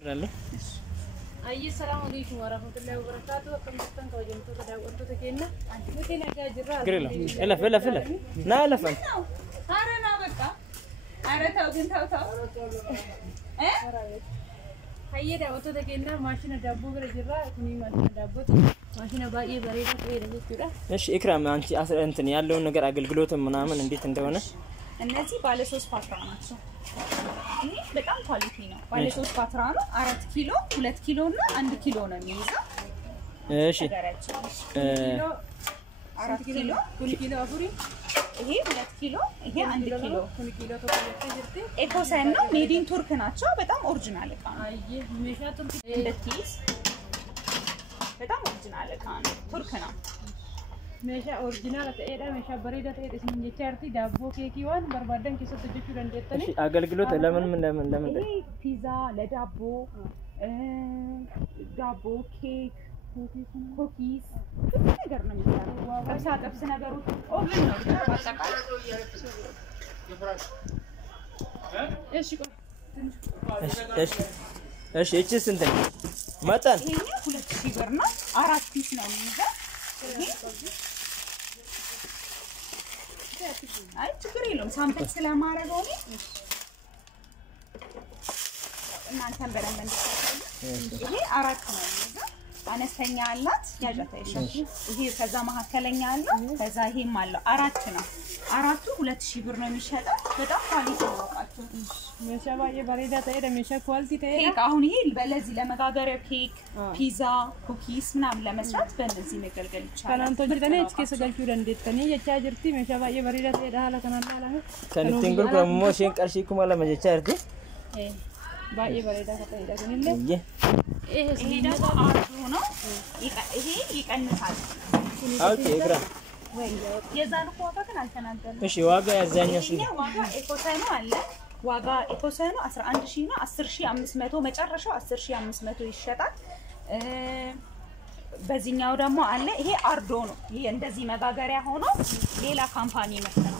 أي السلام عليكم ورحمة الله وبركاته. كم مستن كوجمتو كذا وقتو تكينا. متين أجا جرا. كريلا. إلا. نا إلا فن. هارنا بكا. أنا تاو. هاي ده وقتو تكينا ماشينا دابو كذا جرا. كوني ماشينا دابو. ماشينا باقي بريدة كذا جرا. إيش إكرام أنت نيالو نقدر أقول قلوت منامن عندي تندونا. الناس باله صوص باترانات. إيه بكام كواليتي ነው ባለ 3 ፓትራ ነው 4 ኪሎ 2 ኪሎ እና 1 ኪሎ ነው የሚይዘው እሺ 4 ኪሎ 1 ኪሎ አፍሪ ይሄ 2 ኪሎ ይሄ 1 ኪሎ 1 ኪሎ ተቆለተ ኤኮሳይን ነው ሜዲን ቱርክ ናቸው በጣም ኦሪጂናል እቃ ነው አይ ሜሻ ቱርክ እንደቲስ በጣም ኦሪጂናል እቃ ነው ቱርክ ነው meeshaa original ta'eedha meeshaa bareedaa ta'eedha isin jechaarti daabboo keekii waan barbaadan keessatti hojjechuu dandeettani አገልግሎት ለምን ይሄ ፒዛ ለዳቦ ዳቦ ኬክ ኩኪስ ነገር ነው የሚሰራው ጥብስ ነገሮች ኦቭን ነው አጠቃላይ እሺ እቺ ስንት ነው መጠን ይሄ 2000 ብር ነው 4 ፒስ ነው የሚይዘው አይ ችግር የለውም ሳምፕል ስለማረጋው ነው እናንተን በደንብ እንድትሰሩ ይሄ 4 ነው አነስተኛ አላት ያጃታይሽ ይሄ ከዛ መካከለኛ አለው ከዛ ይሄም አለው 4 ነው 4ቱ 2000 ብር ነው የሚሸጠው በጣም ኳሊቲ ነው እቃቸው meeshaa bareedaa ta'eedha meeshaa quality ta'eedha ኬክ አሁን ይሄ በለዚህ ለመጋገሪያ ኬክ ፒዛ ኩኪስ ምናምን ለመስራት በእነዚህ መገልገል ይቻላል kananto jedhanii ichi keessa galchuu dandeettanii jechaa jirti meeshaa baay'ee bareedaa ta'eedha haala kanaan haala kan ittiin gurguramu moo isheen qarshii 2000 jechaa jirti baay'ee bareedaa ta'eedha kunillee ይሄ ደግሞ አርዶ ነው ይሄ ይቀንሳል አውጪ እግራ የዛን ዋጋ ግን አልተናገርንም እሺ ዋጋ ያዛኛው ይሄ ዋጋ ኤኮሳይኑ አለ ዋጋ ኤኮሳይኑ 11000 ነው 10500 መጨረሻው 10500 ይሸጣል በዚህኛው ደግሞ አለ ይሄ አርዶ ነው ይሄ እንደዚህ መጋገሪያ ሆኖ ሌላ ካምፓኒ መጥተው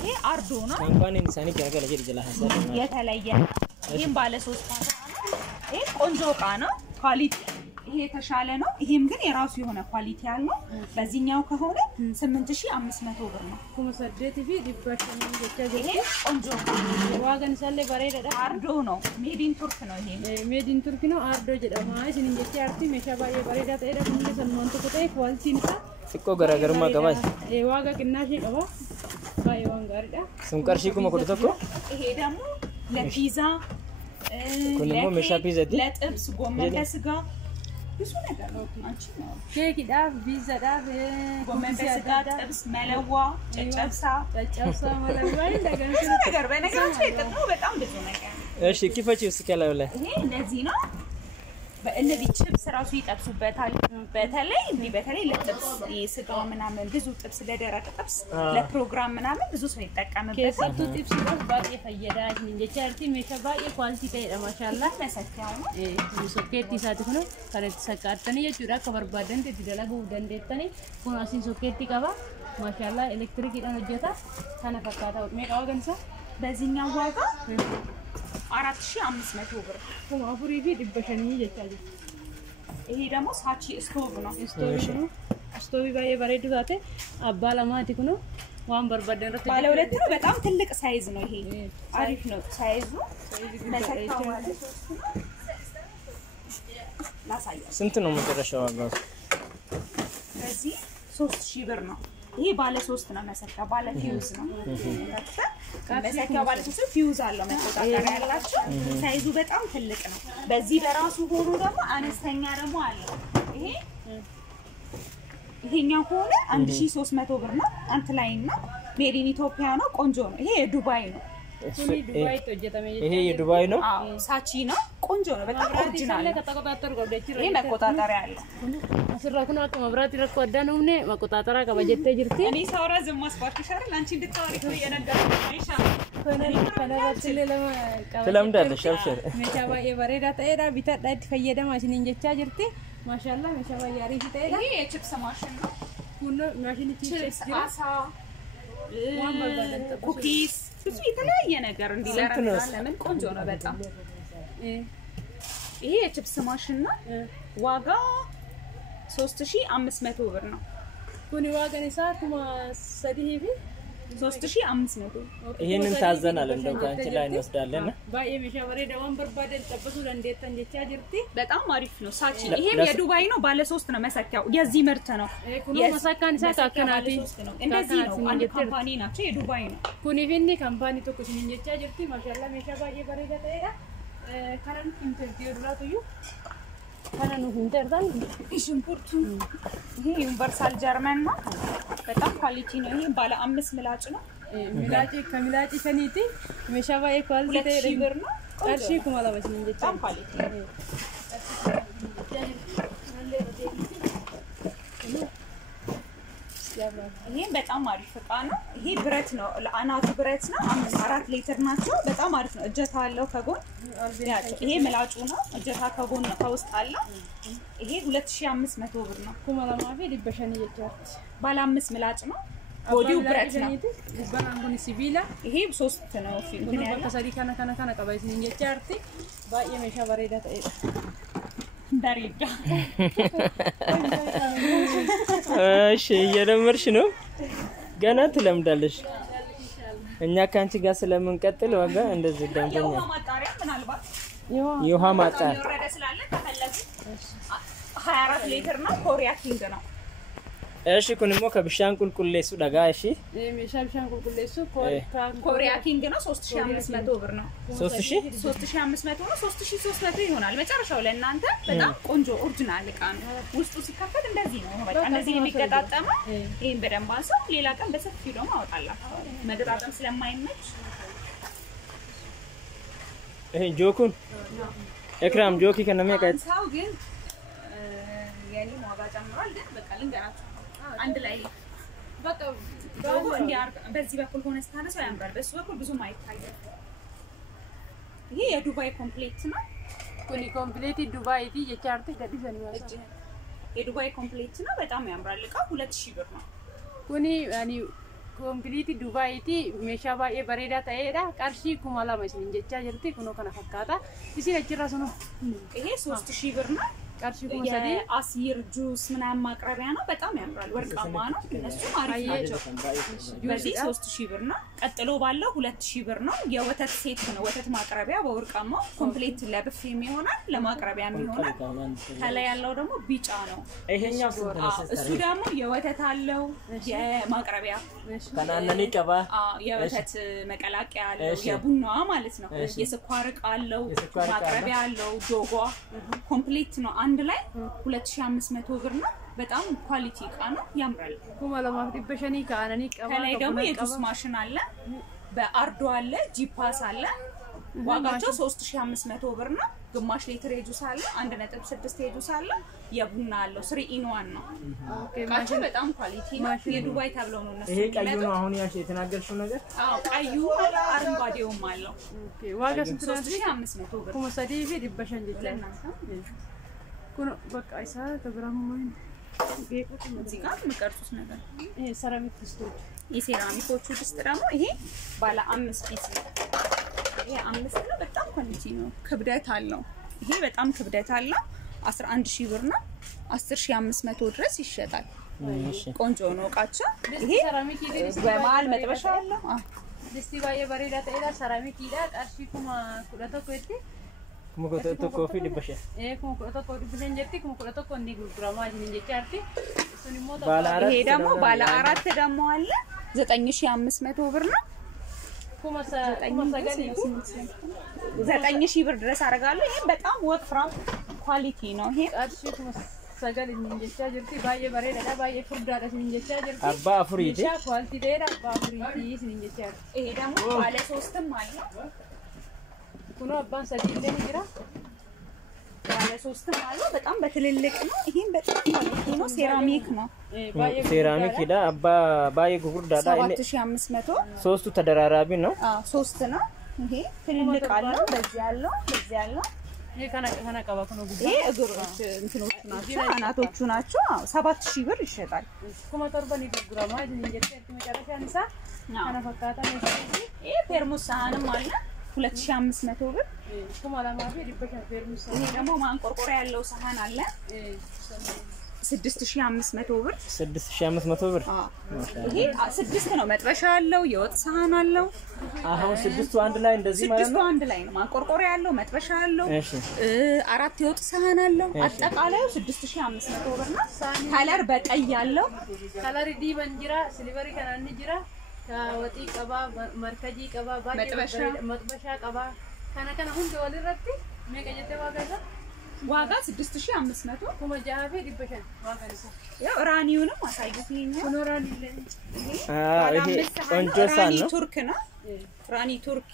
ይሄ አርዶ ነው ካምፓኒ እንሳኒ ያገለ ይችላል ሐሳብ የተለየ ይሄም ባለ 3 ፓትራ ነው ይሄ ቆንጆ እቃ ነው ኳሊቲ ይሄ ተሻለ ነው ይሄም ግን የራሱ የሆነ ኳሊቲ ያለው በዚህኛው ከሆነ 8500 ብር ነው ኩመሰደት ፊ ዲፕሬሽን ይሄ ቆንጆ ዋጋን ሳለ ባሬዳ አርዶ ነው ሜዲን ቱርክ ነው ይሄ ሜዲን ቱርክ ነው አርዶ ጀዳማ እሺ እንጀቻርቲ ሜሻ ባየ ባሬዳ ተይዳ ኩንለ ሰንሞንቶ ኮቴ ኳሊቲን እኮ ገራገርማ ገባሽ ዋጋ ቅናሽ ቀባ ባየ ዋንጋርዳ ስም ቀርሺ ኩመ ኮደተኮ ይሄ ደግሞ ለፒዛ ኩንሞ ሜሻ ፒዛ ዲ ለጥብስ ጎመን ለስጋ ብዙ ነገር ነው አንቺ ነው ኬክ ዳፍ ፒዛ ዳፍ ጎመን በስጋ ጥብስ መለዋ ጨጨብሳ መለዋ እንደገና ነገር በነገራችን ላይ ጥቅሙ በጣም ብዙ ነገር እሺ ኪፈቺው ስከላው ላይ ይሄ እንደዚህ ነው በእነዚህ ቺፕስ ራሱ ይጠብሱበታል በተለይ ለጥብስ የስጋው ምናምን ብዙ ጥብስ ለደረቅ ጥብስ ለፕሮግራም ምናምን ብዙ ሰው ይጠቀምበታል ከሰጡ ጥብስ ጋር ባየ ፈየዳሽ እንጀቻርቲ ሜሻ ባየ ኳሊቲ ተይዳ ማሻአላ መሰከያው ነው ሶኬት ይሳት ነው ከረት ሰቃተኒ የቹራ ከበርባደን ተዲደላጉ ደንደተኒ ኩናሲን ሶኬት ይቀባ ማሻአላ ኤሌክትሪክ ይዳን ሆጀታ ተነፈካታ ሜቃው ገንሳ በዚህኛው ዋጋ 4500 ብር አፍሪ ፊ ዲበሸኒ ይቻላል ይሄ ደግሞ ሳቺ ስቶቭ ነው ስቶቭ ባየ ባሬዱ ጋቴ አባላማቲ ኩኖ ዋን በርባደን ረተ ባለ ሁለት ነው በጣም ትልቅ ሳይዝ ነው ይሄ አሪፍ ነው ሳይዙ መሰካው ማለት ላሳየው ስንት ነው መጨረሻው ዋጋው በዚህ 3000 ብር ነው ይሄ ባለ 3 ነው መሰካ ባለ ፊውዝ ነው መሰካው ባለ 3 ፊውዝ አለው መቆጣጠሪያ ያላችሁ ሳይዙ በጣም ትልቅ ነው በዚህ በራሱ ሆኖ ደግሞ አነስተኛ ደግሞ አለው ይሄኛው ሆነ 1300 ብር ነው አንተ ላይና ሜዲን ኢትዮጵያ ነው ቆንጆ ነው ይሄ ዱባይ ነው ይሄ የዱባይ ነው አዎ ሳቺ ነው ቆንጆ ነው በጣም ኦሪጂናል ይሄ መቆጣጠሪያ አለው አስራኩና ከመብራት ይረቆዳነውኔ መቆጣጠራ ከበጀቴ ጅርቲ እኔ ሳውራ ዝም ማስፋርክሻል ላንቺ እንድታወሪ ነው የነገርኩሽ ትለምዳለሽ አብሽር meeshaa baay'ee bareedaa ta'eedha bitadhaa itti fayyadama isiniin jechaa jirti maashaallah meeshaa baay'ee ariifii ta'eedha ይሄ የቺፕስ ማሽን ነው kun maashinichi ቺፕስ አሳ ኩኪስ ብዙ የተለያየ ነገር እንዲለረና ለምን ቆንጆ ነው በጣም ይሄ የቺፕስ ማሽን ነው ዋጋ 3500 ብር ነው ኩኒ ዋጋን ሳኩማ ሰዲሂ 3500 ይሄንን ታዘናል እንደው ካንቺ ላይ እንወስዳለን ባይ መሻወሬ ደዋን በርባደን ጠብሱ ለንዴት እንጀቻ ጅርቲ በጣም አሪፍ ነው ሳቺ ይሄም የዱባይ ነው ባለ 3 ነው መሰኪያው የዚህ ምርት ነው ኩኑ መሳካን ሳካናቲ እንደዚህ ነው አንድ ካምፓኒ ናቸው የዱባይ ነው ኩኒ ፊኒ ካምፓኒ ተኩስ እንጀቻ ጅርቲ ማሻአላ መሻ ባይ በሬዳ ተይዳ ካራን ኢንተርቪው ዱላቱዩ ካራኑ ኢንተርዳን ሽንኩርቱ ይሄ ዩኒቨርሳል ጀርመን ነው በጣም ኳሊቲ ነው ይሄ ባለ 5 ምላጭ ነው ምላጭ ከምላጭ ከኒቲ መሻባይ ኳሊቲ ተይዳ ብር ነው አርሺ ኩማላ በስን እንጀቻ በጣም ኳሊቲ ይሄ በጣም አሪፍ እቃ ነው ይሄ ብረት ነው ለአናቱ ብረት ነው 4 ሊትር ናቸው በጣም አሪፍ ነው እጀታ አለው ከጎን ይሄ ምላጩ ነው እጀታ ከጎን ነው ከውስጥ አለ ይሄ 2500 ብር ነው ኩማላ ማፊ ሊበሸን ይቻት ባለ 5 ምላጭ ነው ቦዲው ብረት ነው ባናንጉኒ ሲቪላ ይሄ 3 ነው ኩኑ በከሰዲ ካና ቀባይስን እንጀቻርቲ ባይ መሻ በሬዳ ተይዳ ዳሪዳ እሺ እየለመድሽ ነው ገና ትለምዳለሽ እኛ ካንቺ ጋር ስለምንቀጥል ዋጋ እንደዚህ ደንበኛ የውሃ ማጣሪያ ምናልባት የውሃ ማጣሪያ ወረደ ስላለ ተፈለገ 24 ሊትር ነው ኮሪያ ኪንግ ነው እሺ ኩንሞ ከብሻን ቁልቁሌሱ ዳጋ እሺ ሜሻብሻን ቁልቁሌሱ ኮሪያ ኪንግ ነው 3500 ብር ነው 3500 ነው 3300 ይሆናል መጨረሻው ለእናንተ በጣም ቆንጆ ኦሪጅናል እቃ ነው ውስጡ ሲከፈት እንደዚህ ነው በቃ እንደዚህ የሚገጣጠመው ይሄን በደንብ አንሰው ሌላ ቀን በሰፊው ደግሞ አወጣላችሁ መድራጠም ስለማይመች ይሄ ጆኩን ኤክራም ጆኪ ከነመ ቀጥ ሳው ግን የኔ ዋጋ ጨምሯል ግን በቃ ልንገራችሁ አንድ ላይ በቃ ዶጎ እንዲያርግ በዚህ በኩል ሆነ ስታነሳው ያምራል በሱ በኩል ብዙም አይታየም ይሄ የዱባይ ኮምፕሌት ነው ኩኒ ኮምፕሌት ዱባይ ቲ የቻርቲ ደዲዘን ያሳ የዱባይ ኮምፕሌት ነው በጣም ያምራል እቃ 2000 ብር ነው ኩኒ ያኒ ኮምፕሌት ዱባይ ቲ ሜሻባ የበሬዳ ተይዳ ቀርሺ ኩማላ መስል እንጀቻ ጅርቲ ኩኖ ከነ ፈካታ እሲ ለጭራሱ ነው ይሄ 3000 ብር ነው ቀርሺ ኩማሰዲ አሲር ጁስ ምናምን ማቅረቢያ ነው በጣም ያምራል ወርቃማ ነው እነሱ አሪፍ ናቸው በዚህ 3000 ብር ነው ቀጥሎ ባለው 2000 ብር ነው የወተት ሴት ነው ወተት ማቅረቢያ በወርቃማው ኮምፕሌት ለብፍ የሚሆናል ለማቅረቢያ የሚሆናል ከላይ ያለው ደግሞ ቢጫ ነው ይሄኛው ስንት ነው እሱ ደግሞ የወተት አለው የማቅረቢያ ከናነኒ ቀባ የወተት መቀላቀያ አለው የቡና ማለት ነው የስኳር እቃ አለው ማቅረቢያ አለው ጆጓ ኮምፕሌት ነው አንድ ላይ 2500 ብር ነው በጣም ኳሊቲ እቃ ነው ያምራል ኩማላ ማፍዲ በሸኒ ካናኒ ቀባ ከላይ ደግሞ የጁስ ማሽን አለ በአርዶ አለ ጂፓስ አለ ዋጋቸው 3500 ብር ነው ግማሽ ሊትር የጁስ አለ 1.6 የጁስ አለ የቡና አለው 3 in 1 ነው እቃቸው በጣም ኳሊቲ ነው የዱባይ ተብለው ነው እነሱ ይሄ ቀዩ ነው አሁን ያሽ የተናገርሽው ነገር ቀዩ አረንጓዴውም አለው ኦኬ ዋጋ ስንት ነው 3500 ብር ኩማሰዲ ቪዲ በሸን ጅላና ኩኖ በቃ አይሳ ተግራም ወይ እዚህ ጋር የምቀርጹት ነገር ይሄ ሰራሚክ ድስቶች የሴራሚኮቹ ድስት ደግሞ ይሄ ባለ 5 ፒስ ነው ይሄ 5 ነው በጣም ኳሊቲ ነው ክብደት አለው ይሄ በጣም ክብደት አለው 11000 ብር ነው 10500 ድረስ ይሸጣል ቆንጆ ነው እቃቸው ይሄ ሰራሚክ በመሃል መጥበሻ አለው ድስቲ ባየ በሬዳ ተይዳ ሰራሚክ ይዳ ቀርሺ ኩማ ኩለቶ ኮቲ ኩማ ኮፊ ዲበሸ ኩማ ኩለቶ ኮዲ ብለን ጀርቲ ኩማ ኩለቶ ኮንዲ ጉራማ እንጀቻርቲ እሱኒ ሞታ ይሄ ደግሞ ባለ 4 ደግሞ አለ 9500 ብር ነው ኩማ 9000 ብር ድረስ አደርጋለሁ ይሄ በጣም ወፍራም ኳሊቲ ነው ይሄ ቀርሺ ኩማ ሰገል እንጀቻ ጅርቲ ባየ በሬዳ ባየ ፍርዳ ደስ እንጀቻ ጅርቲ አባ አፍሪቲ ኳሊቲ ደራ አባ አፍሪቲ እንጀቻ ይሄ ደግሞ ባለ 3ም አለ ኩኖ አባን ሰዲልኝ ይራ ባለ 3ም አለ በጣም በትልልቅ ነው ይሄን በጣም ኳሊቲ ነው ሴራሚክ ነው ሴራሚክ ይዳ አባ ባየ ጉርዳ ዳ 7500 ሶስቱ ተደራራቢ ነው 3 ነው ይሄ ትልልቅ አለው በዚህ ያለው ይሄ ካና ቀባኩ ነው ይሄ እግሮች እንትኖቹ ናቸው አናቶቹ ናቸው 7000 ብር ይሸጣል ኩማ ተርበኒ ጉራማ እንጀቻ መጨረሻ አንሳ ካና ፈካታ ነው ይሄ ፔርሙስ ሳህንም አለ 2500 ብር kuma lama fi dibba permusa ይሄ ደግሞ ማንቆርቆሪያ ያለው ሳህን አለ 6500 ብር 6500 ብር ይሄ 6 ነው መጥበሻ አለው የወጥ ሳህን አለው አሁን 6ቱ አንድ ላይ እንደዚህ ማለት ነው 6ቱ አንድ ላይ ነው ማንቆርቆሪያ ያለው መጥበሻ አለው እሺ 4 የወጥ ሳህን አለው አጠቃላይ 6500 ብር ነው ከለር በቀይ ያለው ከለር ዲባን ጅራ ሲልቨሪ ከናን ጅራ ወጢ ቀባ መርከጂ ቀባ መጥበሻ ቀባ ከነ ሁሉ ወልረቲ መቀየተ ዋጋዛ ዋጋ 6500 kuma jahabe dibashan waganisa ያው ራኒውንም አሳይት ይሄኛ ኖራል ይሄ ቆንጆ ሳን ነው ቱርክ ነው ራኒ ቱርኪ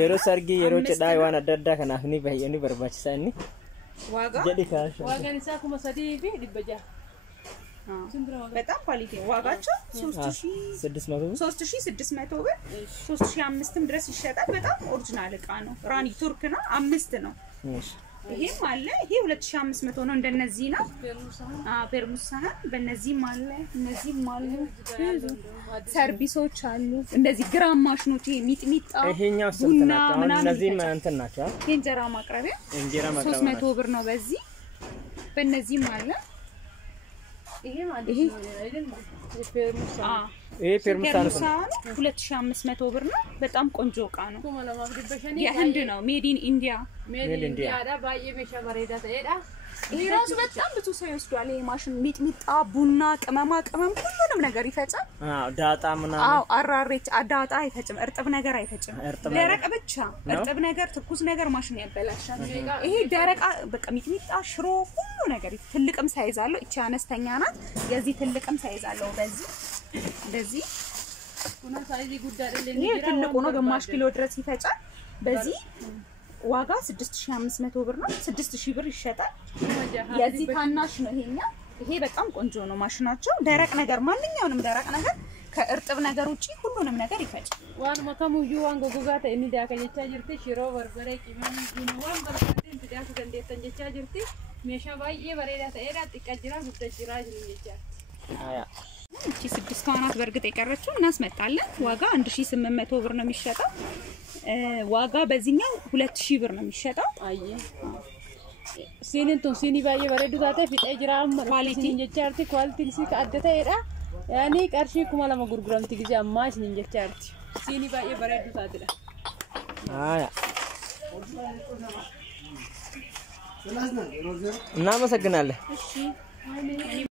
የሮ ሰርጊ የሮ ጭዳይ ዋና ደዳ ከናፍኒ በየኒ በርባችሳኒ ዋጋ ጀዲካሽ waganisa kuma sadi bi dibaja በጣም ኳሊቲ ዋጋቸው 3600 ብር 3500 ድረስ ይሸጣል በጣም ኦሪጂናል እቃ ነው ራኒ ቱርክ ነው 5 ነው ይሄም አለ ይሄ 2500 ነው እንደነዚህ ነው ፔርሙሳን በእነዚህም አለ እነዚህም አሉ ሰርቪሶች አሉ እንደዚህ ግራም ማሽኖች ሚጥሚጣ ይሄኛው ስንት ናቸው አሁን እነዚህ እንትን ናቸው እንጀራ ማቅረቢያ 300 ብር ነው በዚህ በእነዚህም አለ ይሄ ማለት አይደል ይሄ ፔርሙሳን 2500 ብር ነው በጣም ቆንጆ እቃ ነው የህንድ ነው ሜድ ኢን ኢንዲያ ዳ ባዬ ሜሻ በሬዳ ተሄዳ ይሄ ራሱ በጣም ብዙ ሰው ይወስዷል ይሄ ማሽን ሚጥሚጣ ቡና ቅመማ ቅመም ሁሉንም ነገር ይፈጫል ዳጣ ምናምን አራሬት ዳጣ አይፈጭም እርጥብ ነገር አይፈጭም ደረቅ ብቻ እርጥብ ነገር ትኩስ ነገር ማሽን ያበላሻል ይሄ ደረቅ በቃ ሚጥሚጣ ሽሮ ሁሉ ነገር ትልቅም ሳይዝ አለው እቺ አነስተኛ ናት የዚህ ትልቅም ሳይዝ አለው በዚህ ሆነ ሳይዝ ጉዳይ አይደለም ይሄ ትልቁ ነው ግማሽ ኪሎ ድረስ ይፈጫል በዚህ ዋጋ 6500 ብር ነው 6000 ብር ይሸጣል የዚህ ታናሽ ነው ይሄ በጣም ቆንጆ ነው ማሽናቸው ደረቅ ነገር ማንኛውንም ደረቅ ነገር ከእርጥብ ነገር ውጪ ሁሉንም ነገር ይፈጫል ዋን መካሙ ዩዋን ጎጎጋታ እኒ ዳከየቻ ጅርቲ ሽሮ በርበሬ ቂመን ዲንዋን በርበሬ እንዲያስ ገንዴት እንጀቻ ጅርቲ ሜሻ ባዬ በሬዳ ተሄዳ ጥቀጅራ ጉደጅራ ጅልኝቻ አያ እቺ 6 ዋናት በርግጥ የቀረችው እናስመጣለን ዋጋ 1800 ብር ነው የሚሸጠው ዋጋ በዚህኛው 2000 ብር ነው የሚሸጠው አይ ሲኒንቱ ሲኒ ባዬ በሬዱ ታተ ፊጤ ጅራም ኳሊቲ እንጀቻርቲ ኳሊቲ ሲካ አደተ ሄዳ ያኒ ቀርሺ ኩማ ለማ ጉርጉራምቲ ጊዜ አማሽ እንጀቻርቲ ሲኒ ባዬ በሬዱ ታተዳ አያ እናመሰግናለን እሺ